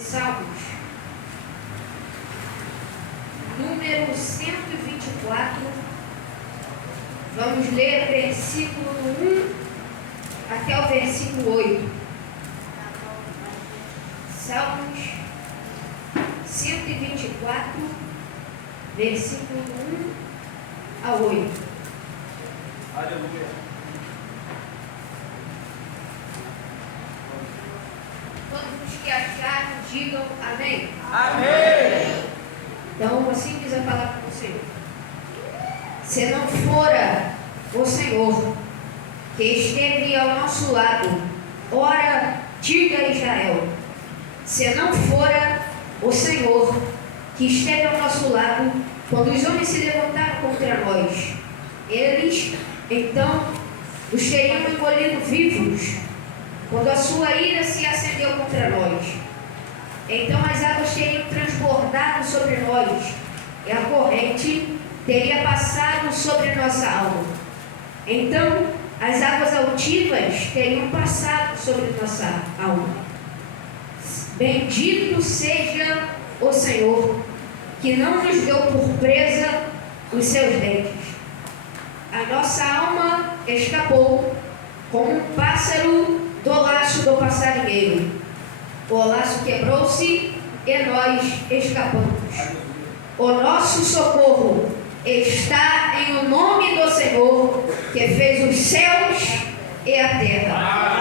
Salmos, número 124, vamos ler versículo 1 até o versículo 8. Salmos 124, versículo 1 a 8. Aleluia. Todos os que acharam, digam amém. Amém. Então, assim diz a palavra do Senhor. Se não fora o Senhor que esteve ao nosso lado, ora, diga Israel, se não fora o Senhor que esteve ao nosso lado, quando os homens se levantaram contra nós, eles, então, os teriam engolido vivos, quando a sua ira se acendeu contra nós. Então as águas teriam transbordado sobre nós, e a corrente teria passado sobre nossa alma. Então as águas altivas teriam passado sobre nossa alma. Bendito seja o Senhor, que não nos deu por presa os seus dentes. A nossa alma escapou como um pássaro do laço do passarinheiro. O laço quebrou-se e nós escapamos. O nosso socorro está em o nome do Senhor, que fez os céus e a terra.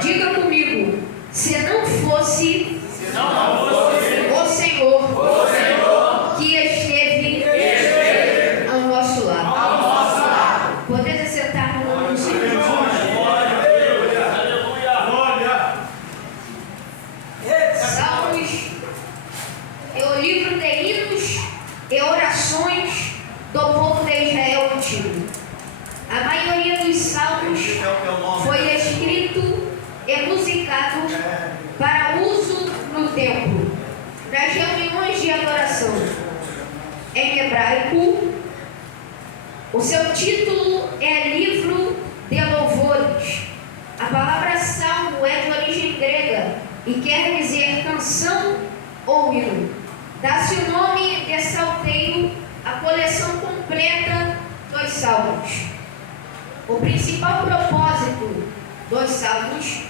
Diga comigo, se não fosse o Senhor que esteve ao nosso lado. Podeis assentar no nome do Senhor. Salmos é o livro de hinos e orações do povo de Israel antigo. A maioria dos salmos foi escrito e musicado para uso no templo, nas reuniões de adoração. Em hebraico, o seu título é Livro de Louvores. A palavra salmo é de origem grega e quer dizer canção ou hino. Dá-se o nome de salteiro à coleção completa dos salmos. O principal propósito dos salmos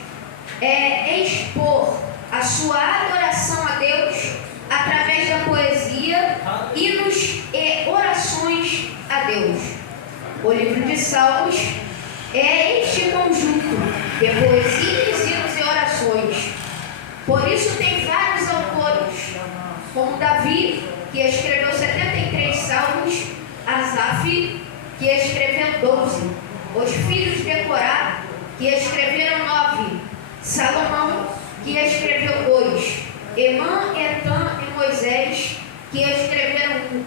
é expor a sua adoração a Deus através da poesia, hinos e orações a Deus. O livro de Salmos é este conjunto de poesias, hinos e orações. Por isso tem vários autores, como Davi, que escreveu 73 salmos, Asaf, que escreveu 12, os filhos de Corá, que escreveram 9, Salomão, que escreveu 2, Emã, Etã e Moisés, que escreveram 1,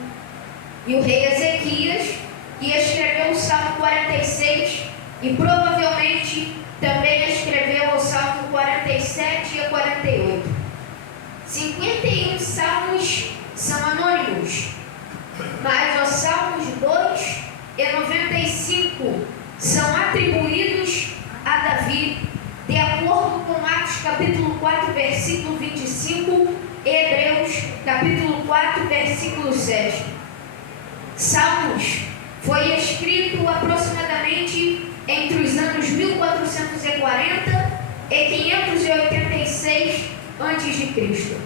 e o rei Ezequias, que escreveu o Salmo 46, e provavelmente também escreveu o Salmo 47 e 48. 51 salmos são anônimos, mas os Salmos 2 e 95 são atribuídos a Davi, de acordo com Atos capítulo 4, versículo 25 e Hebreus capítulo 4, versículo 7. Salmos foi escrito aproximadamente entre os anos 1440 e 586 a.C.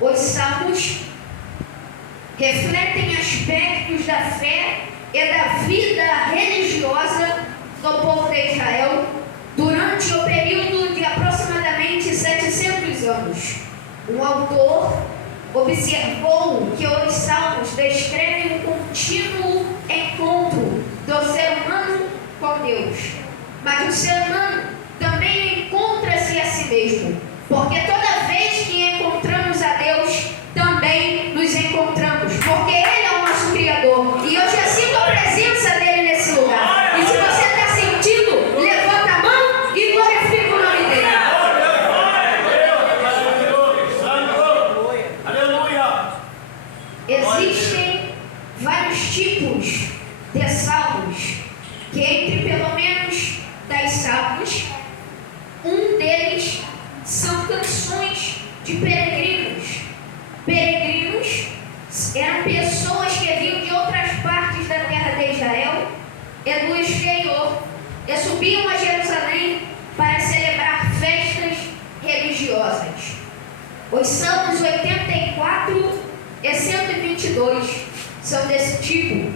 Os salmos refletem aspectos da fé e da vida religiosa do povo de Israel durante o período de aproximadamente 700 anos. Um autor observou que os salmos descrevem um contínuo encontro do ser humano com Deus, mas o ser humano também encontra-se a si mesmo, porque toda vez que encontramos a Deus, também nos encontramos, porque Ele é o nosso Criador, e eu já sinto a presença dEle nesse lugar. E se você está sentindo, levanta a mão e glorifica o nome dEle. Existem vários tipos de salmos, que entre pelo menos 10 salmos, um deles são canções condições de peregrinos. Peregrinos eram pessoas que vinham de outras partes da terra de Israel e do exterior e subiam a Jerusalém para celebrar festas religiosas. Os Salmos 84 e 122 são desse tipo,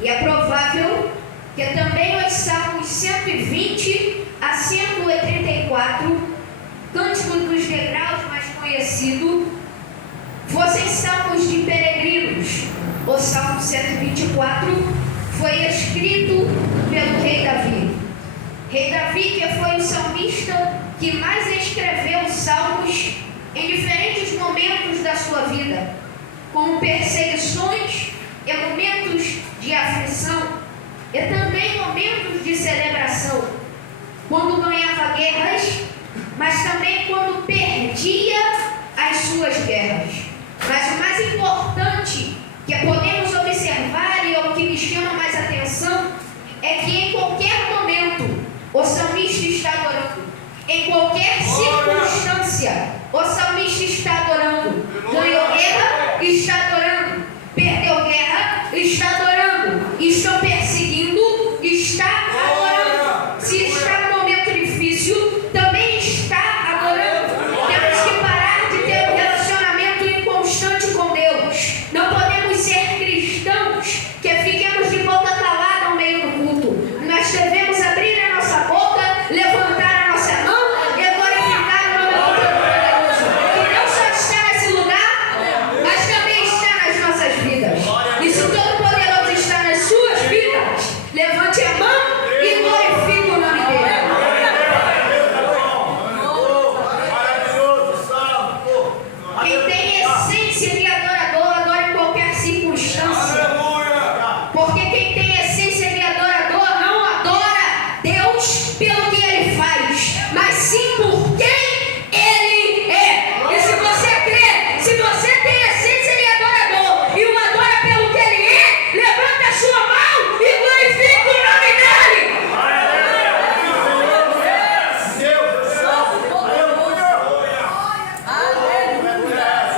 e é provável que também os Salmos 120 a 134, Cântico dos Degraus mais conhecido, fossem salmos de peregrinos. O Salmo 124 foi escrito pelo rei Davi. Rei Davi, que foi o salmista que mais escreveu salmos em diferentes momentos da sua vida, como perseguições e momentos de aflição, e também momentos de celebração, quando ganhava guerras, mas também quando perdia as suas guerras. Mas o mais importante que podemos observar, e o que me chama mais atenção, é que em qualquer momento o salmista está adorando. Em qualquer circunstância o salmista está adorando. Ganhou guerra, está adorando. Perdeu guerra, está adorando. Estão perseguindo, está adorando. Se está num momento difícil, também está adorando. Temos que parar de ter um relacionamento inconstante com Deus. Não podemos ser cristãos que fiquemos de boca calada ao meio do culto. Nós devemos abrir a nossa boca, levantar a nossa mão e glorificar o nome do Todo-Poderoso, que não só está nesse lugar, mas também está nas nossas vidas. E se o Todo-Poderoso está nas suas vidas, levante a mão e glorifique o nome dele. Quem tem essência de adorador, adora em qualquer circunstância. Porque quem tem essência de adorador não adora Deus pelo que ele faz, mas sim por quem ele é. E se você crê, se você tem essência de adorador e o adora pelo que ele é, levanta a sua mão e glorifica o nome dele.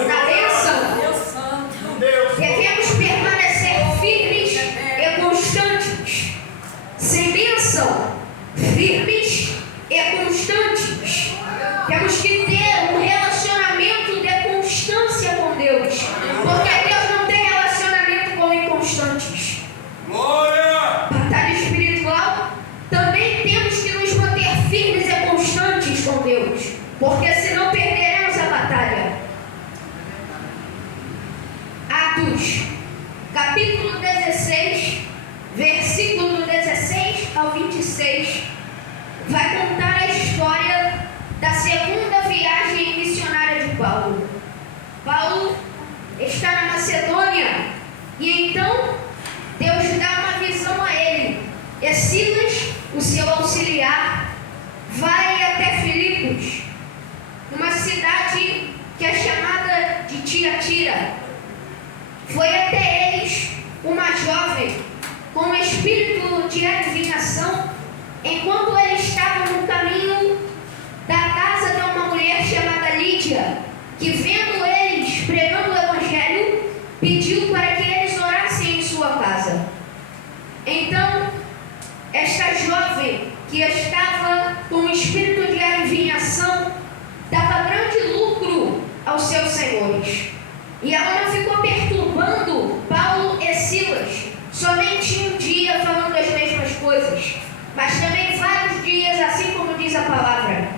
Na bênção, devemos permanecer firmes e constantes. Sem bênção, firmes e constantes. Temos que ter um relacionamento de constância com Deus, porque Deus não tem relacionamento com inconstantes. Batalha espiritual, também temos que nos manter firmes e constantes com Deus, porque senão perderemos a batalha. Atos, capítulo 16, versículo 16 ao 26, vai contar a história da segunda viagem missionária de Paulo. Paulo está na Macedônia e então Deus dá uma visão a ele. E Silas, o seu auxiliar, vai até Filipos, uma cidade que é chamada de Tiatira. Foi até eles uma jovem com espírito de adivinhação, enquanto eles estavam no caminho da casa de uma mulher chamada Lídia, que vendo eles pregando o evangelho, pediu para que eles orassem em sua casa. Então, esta jovem que estava com espírito de adivinhação dava grande lucro aos seus senhores. E ela não ficou perturbando Paulo e Silas somente um dia falando as mesmas coisas, mas também vários dias, assim como diz a palavra.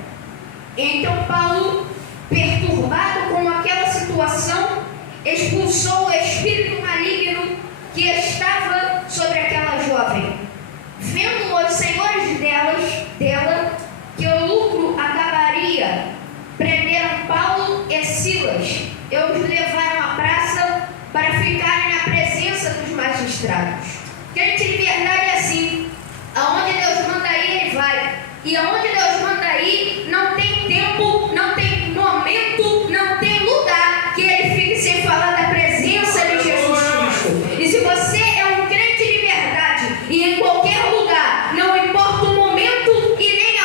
Então Paulo, perturbado com aquela situação, expulsou o espírito maligno que estava sobre aquela jovem. Vendo os senhores dela que o lucro acabaria, prenderam Paulo e Silas e os levaram à praça para ficarem na presença dos magistrados. Crente de verdade é assim: aonde Deus manda ir, ele vai, e aonde Deus manda ir, não tem tempo, não tem momento, não tem lugar que ele fique sem falar da presença de Jesus Cristo. E se você é um crente de verdade, e em qualquer lugar, não importa o momento e nem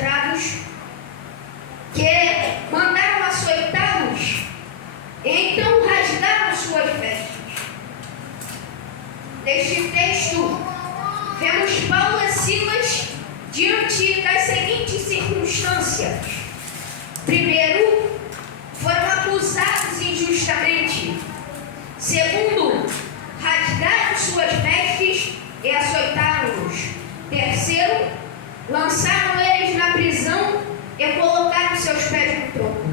prostrados, que mandaram açoitá-los, então rasgaram suas vestes. Neste texto, vemos Paulo e Silas diante das seguintes circunstâncias. Primeiro, foram acusados injustamente. Segundo, rasgaram suas vestes e açoitaram-nos. Terceiro, lançaram eles na prisão e colocaram seus pés no tronco.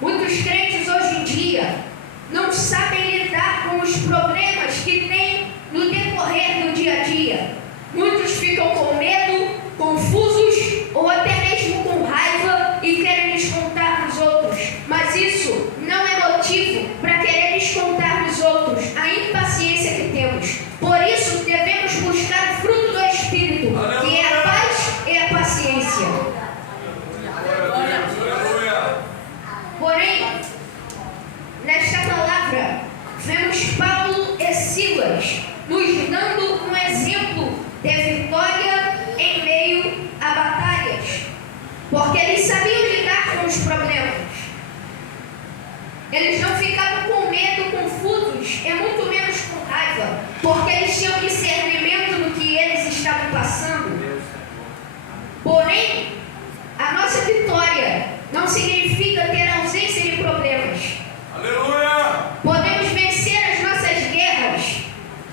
Muitos crentes hoje em dia não sabem lidar com os problemas que têm no decorrer do dia a dia. Muitos ficam com medo, confusos ou até mesmo com raiva e querem descontar nos outros. Mas isso não é motivo para querer descontar nos outros a impaciência que temos. Por isso devemos buscar o fruto do Espírito, que é a paz e a paciência. Porém, nesta palavra, vemos Paulo e Silas nos dando um exemplo de vitória em meio a batalhas, porque eles sabiam lidar com os problemas. Eles não ficavam com medo, confusos e muito menos com raiva, porque eles tinham discernimento do que eles estavam passando. Porém, a nossa vitória não significa ter ausência de problemas. Aleluia! Podemos vencer as nossas guerras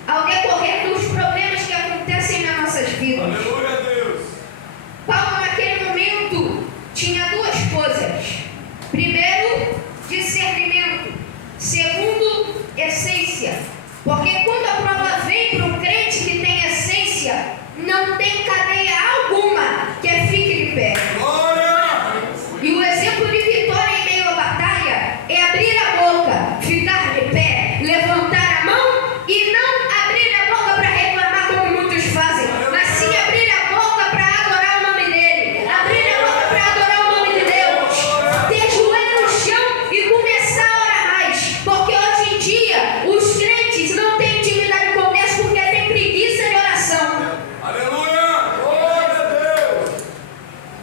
ao decorrer dos problemas que acontecem nas nossas vidas. Aleluia, Deus! Paulo, naquele momento, tinha duas coisas. Primeiro, discernimento. Segundo, essência. Porque quando a prova vem para um crente que tem essência, não tem cadeia alguma que fique de pé. Glória! E o exemplo de vitória em meio à batalha é abrir a boca, ficar de pé, levantar a mão e não abrir a boca para reclamar como muitos fazem, mas sim abrir a boca para adorar o nome dele, abrir a boca para adorar o nome de Deus, ter joelho no chão e começar a orar mais, porque hoje em dia os crentes não têm intimidade com Deus porque têm preguiça de oração. Aleluia! Glória a Deus!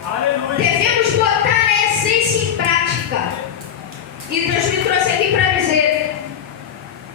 Aleluia! Devemos botar a essência em prática. E Deus me trouxe aqui para dizer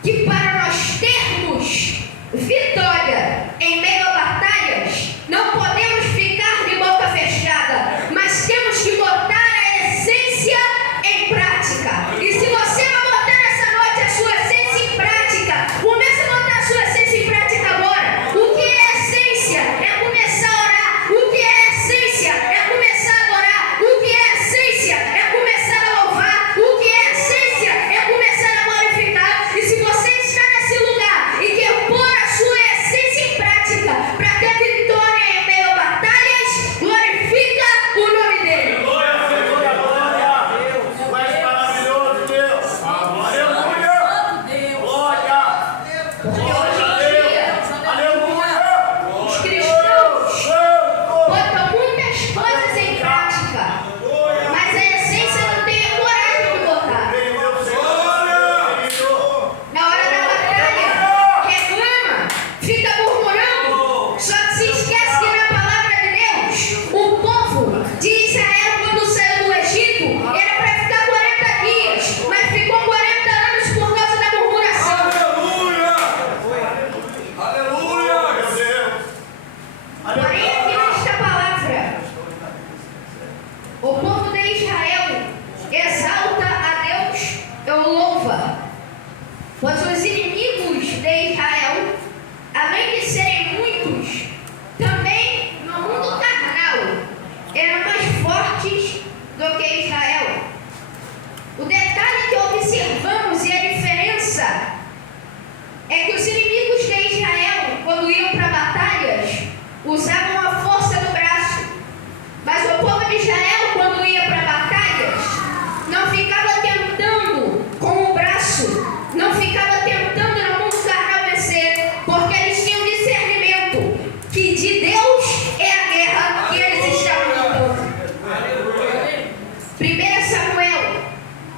que para nós termos vitória em meio a batalhas, não podemos ficar de boca fechada, mas temos que botar a essência em prática. E se você vai botar nessa noite a sua essência em prática, comece a botar a sua essência em prática agora. O que é essência? É começar a orar. O que é essência? É começar a adorar. O que é essência? É começar a louvar. O que é essência? É começar a glorificar. E se você está nesse lugar e quer pôr a sua essência em prática para ter vitória em meio a batalhas, glorifica o nome dele. Glória, glória, glória! Tu és maravilhoso, Deus! Aleluia! Glória! Porque Glória a hoje em dia, Deus! Aleluia! os cristãos Santo! botam muitas coisas em prática, mas a essência não tem a coragem de botar. Na hora da batalha, reclama, fica murmurando, só que se esquece que na palavra de Deus, o povo de Israel, quando saiu do Egito, era para ficar 40 dias, mas ficou 40 anos por causa da murmuração. Aleluia! Aleluia! Meu Deus! Porém, aqui nesta palavra, o povo de Israel exalta a Deus e o louva, pois os inimigos de Israel, além de serem muitos, também no mundo carnal, eram mais fortes do que Israel. O detalhe que observamos e a diferença é que os inimigos de Israel, quando iam para batalhas, usavam a força do braço. Mas o povo de Israel, quando ia para batalhas, não ficava tentando com o braço, não ficava tentando no mundo carnal vencer, porque eles tinham discernimento que de Deus é a guerra que eles estavam lutando. 1 Samuel,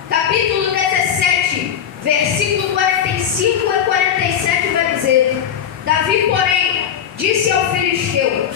capítulo 17, versículo 45 a 47 vai dizer: Davi, porém, disse ao filisteu: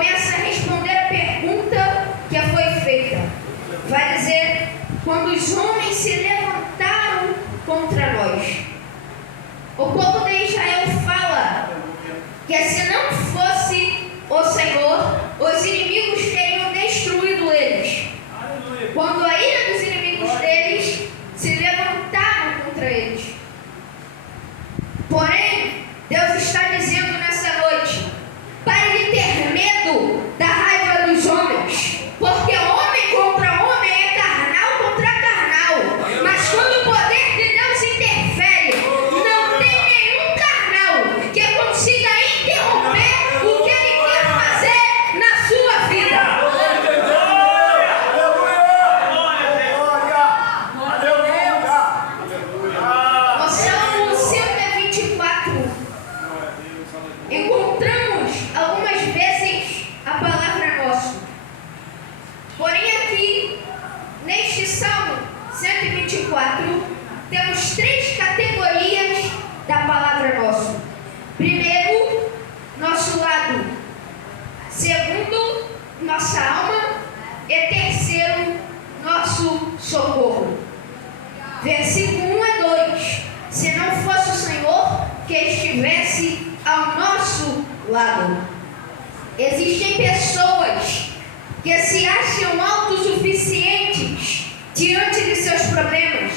começa a responder a pergunta que foi feita. Vai dizer: quando os homens se levantaram contra nós. O povo de Israel fala que se não fosse o Senhor, os inimigos teriam destruído eles. Quando a ira dos inimigos deles se levantaram contra eles. Porém, Deus está dizendo nessa noite: pare de ter medo da raiva dos homens, porque homem contra homem é carnal contra carnal. Mas quando o poder de Deus interfere, não tem nenhum carnal que consiga interromper o que Ele quer fazer na sua vida. No Salmo 124, encontramos algumas vezes a palavra nosso. Porém, aqui, neste Salmo 124, temos 3 categorias da palavra nosso. Primeiro, nosso lado. Segundo, nossa alma. E terceiro, nosso socorro. Versículo 1 a 2. Se não fosse o Senhor que estivesse ao nosso lado. Existem pessoas que se acham autossuficientes diante de seus problemas,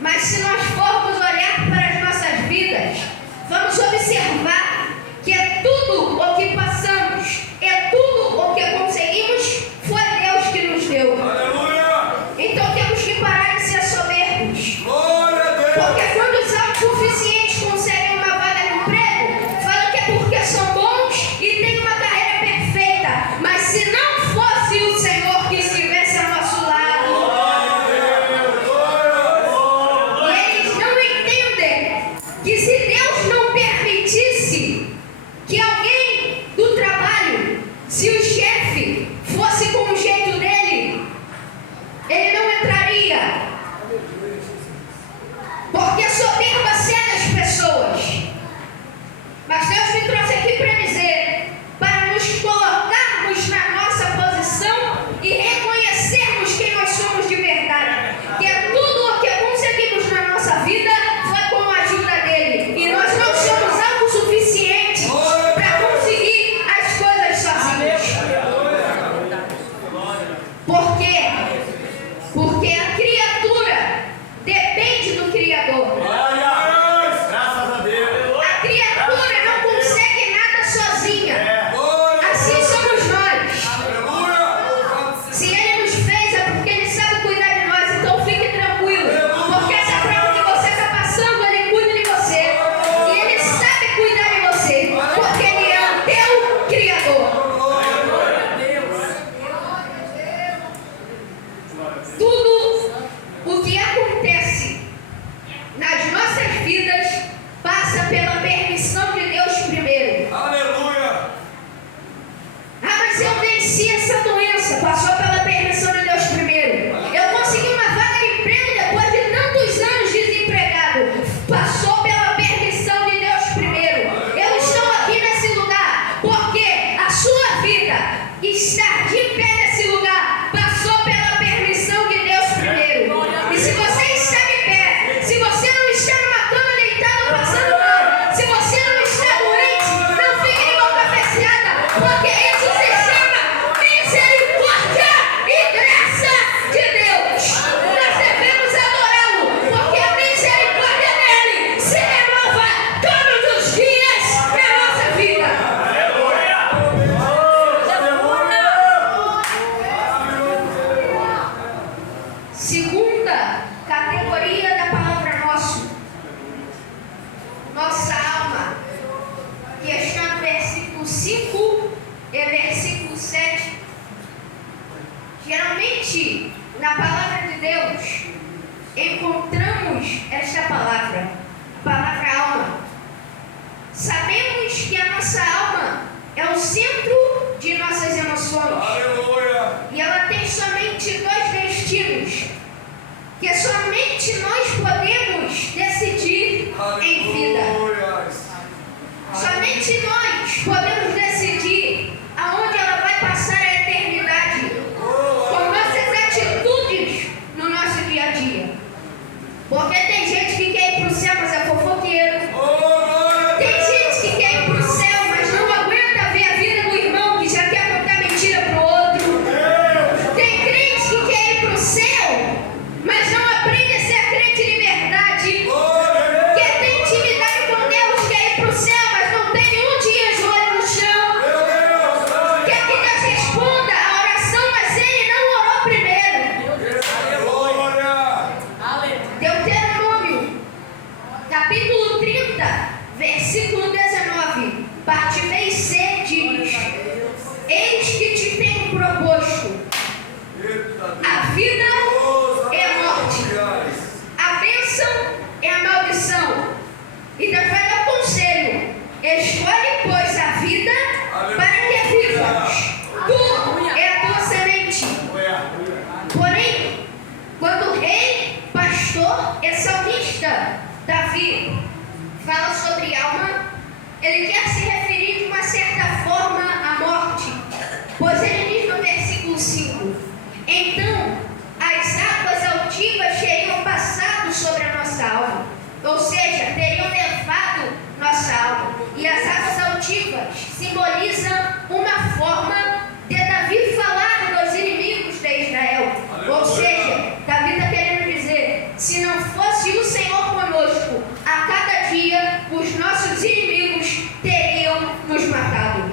mas se nós formos olhar para as nossas vidas, vamos observar que é tudo o que passamos, é tudo o que conseguimos, foi Deus que nos deu. Então temos que parar de ser soberbos. Porque quando os autossuficientes conseguem uma vaga de emprego, falam que é porque são bons e têm uma carreira perfeita. Mas se não fosse o Senhor que estivesse ao nosso lado, eles não entendem que se Deus não permitisse que alguém do trabalho, se o chefe fosse com o jeito dele, ele não entraria. Porque soberba cega as pessoas. Mas Deus me trouxe aqui para dizer, para nos colocarmos na nossa posição e reconhecermos quem nós somos de verdade. Que é tudo o que conseguimos na nossa vida foi com a ajuda dele. E nós não somos autossuficientes para conseguir as coisas sozinhos. Por quê? Porque a criatura depende do Criador. Graças a Deus. A criatura não consegue nada sozinha. Assim somos nós. Se Ele nos fez é porque Ele sabe cuidar de nós. Então fique tranquilo. Porque essa prova que você está passando, Ele cuida de você. E Ele sabe cuidar de você. Porque Ele é o teu Criador. Tudo o que acontece nas nossas vidas passa pela permissão de Deus primeiro. Aleluia. Ah, mas eu venci essa doença. Passou pela permissão de Deus primeiro. Eu consegui uma vaga de emprego depois de tantos anos desempregado. Passou pela permissão de Deus primeiro. Eu estou aqui nesse lugar porque a sua vida estar de pé nesse lugar passou pela permissão de Deus primeiro. E se você está de pé, se você não está numa cama deitado passando mal, se você não está doente, não fique de boca fechada, porque isso se chama misericórdia e graça de Deus. Nós devemos adorá-lo, porque a misericórdia dele se renova todos os dias na nossa vida. Segunda categoria da palavra nosso. Nossa alma, que está no versículo 5 e versículo 7. Geralmente, na palavra de Deus, encontramos esta palavra, a palavra alma. Sabemos que a nossa alma é o centro de nossas emoções. Aleluia. E ela tem somente 2 destinos, que somente nós podemos decidir em vida. Aleluia. Somente nós podemos decidir aonde ela vai versículo 5. Então, as águas altivas teriam passado sobre a nossa alma, ou seja, teriam levado nossa alma. E as águas altivas simbolizam uma forma de Davi falar dos inimigos de Israel. Ou seja, Davi está querendo dizer: se não fosse o Senhor conosco, a cada dia os nossos inimigos teriam nos matado.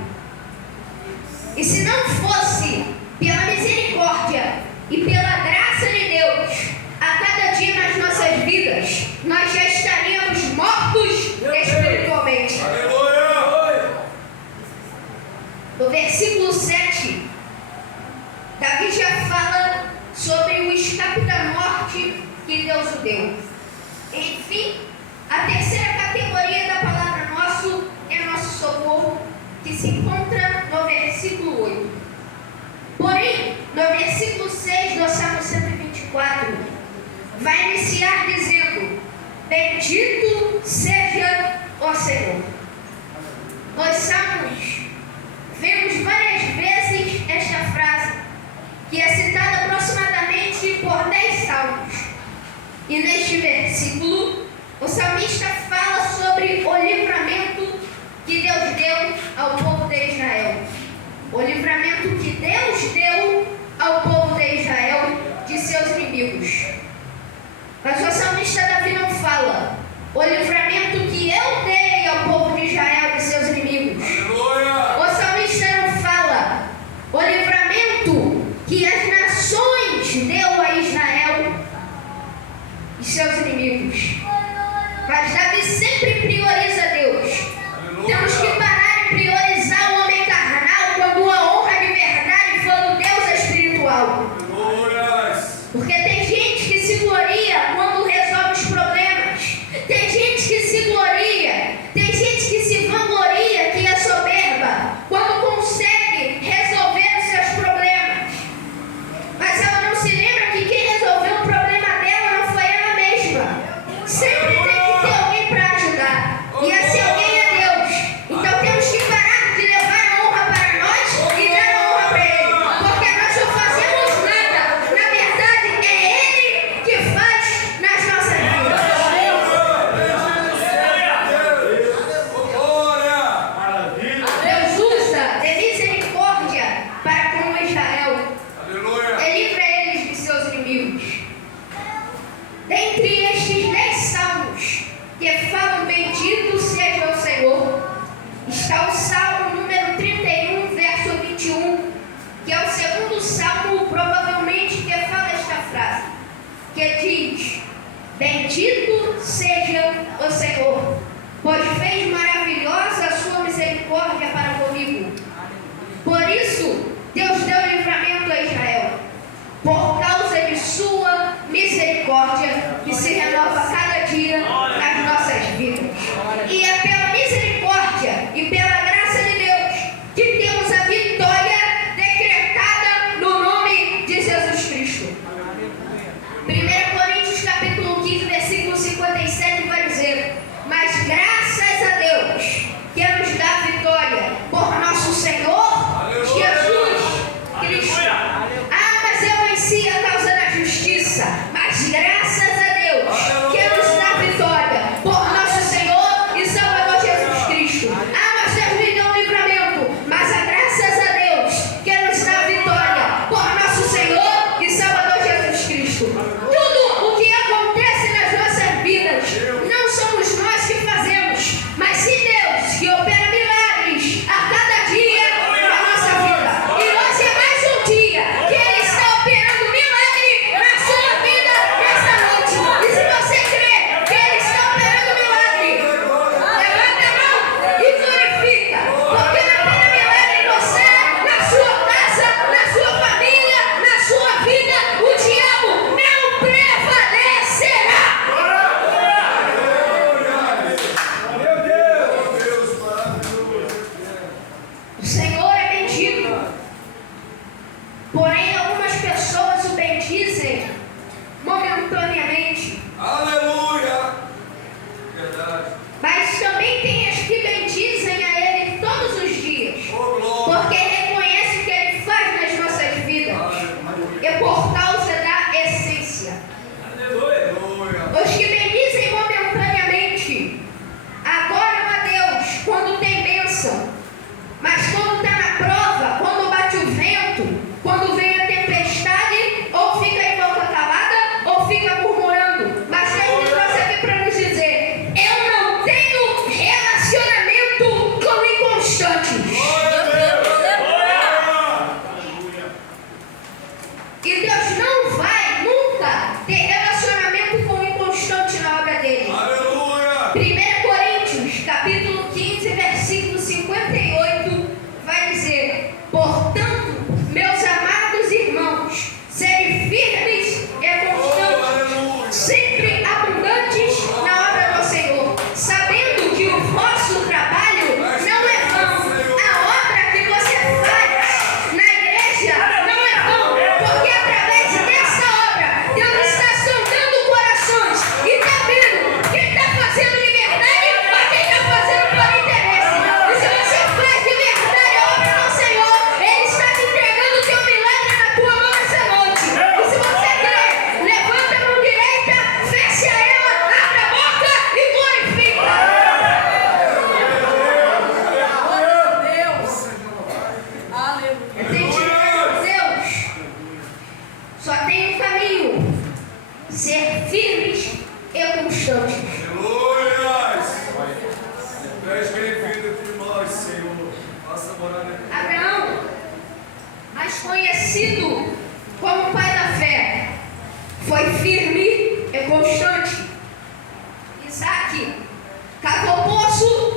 E se não fosse pela misericórdia e pela graça de Deus, a cada dia nas nossas vidas, nós já estaríamos mortos espiritualmente. Aleluia! No versículo 7, Davi já fala sobre o escape da morte que Deus o deu. Enfim, a terceira categoria da palavra nosso é nosso socorro, que se encontra no versículo 8. Porém, no versículo 6 do Salmo 124, vai iniciar dizendo: bendito seja o Senhor. Nos Salmos, vemos várias vezes esta frase, que é citada aproximadamente por 10 salmos. E neste versículo, o salmista fala sobre o livramento que Deus deu ao povo de Israel. O livramento que Deus deu ao povo de Israel de seus inimigos. Mas o salmista Davi não fala o livramento que eu dei ao povo de Israel de seus inimigos. Aleluia! O salmista não fala o livramento que as nações deu a Israel e seus inimigos. Mas Davi sempre prioriza Deus. Temos que parar de priorizar o homem carnal quando a honra de verdade for do Deus espiritual. Aleluia! Porque tem gente que se gloria quando resolve os problemas. Tem gente que se gloria, tem gente que se vangloria, que é soberba, quando consegue resolver os seus problemas. Mas ela não se lembra que quem resolveu o problema dela não foi ela mesma. Sempre tem que ter alguém para ajudar. E esse alguém é Deus. Então temos que parar de levar a honra para nós e dar a honra para Ele. Porque nós não fazemos nada. Na verdade, é Ele que faz nas nossas vidas. Deus usa de misericórdia para com Israel. Ele livra eles de seus inimigos. Dentre estes 10 salmos que falam bendito seja o Senhor, está o salmo número 31, verso 21, que é o segundo salmo provavelmente que fala esta frase, que diz: bendito seja o Senhor, pois fez maravilhosa a sua misericórdia para comigo. Por isso, Deus deu livramento a Israel, por causa de sua misericórdia, que se renova a cada dia nas nossas vidas. E é pela misericórdia e pela graça de Deus que temos a vitória decretada no nome de Jesus Cristo. 1 Coríntios capítulo 15, versículo 57 vai dizer: ser firmes e constantes. Aleluia! Tu és bem-vindo por nós, Senhor. Faça morada aqui. Abraão, mais conhecido como pai da fé, foi firme e constante. Isaac cavou poço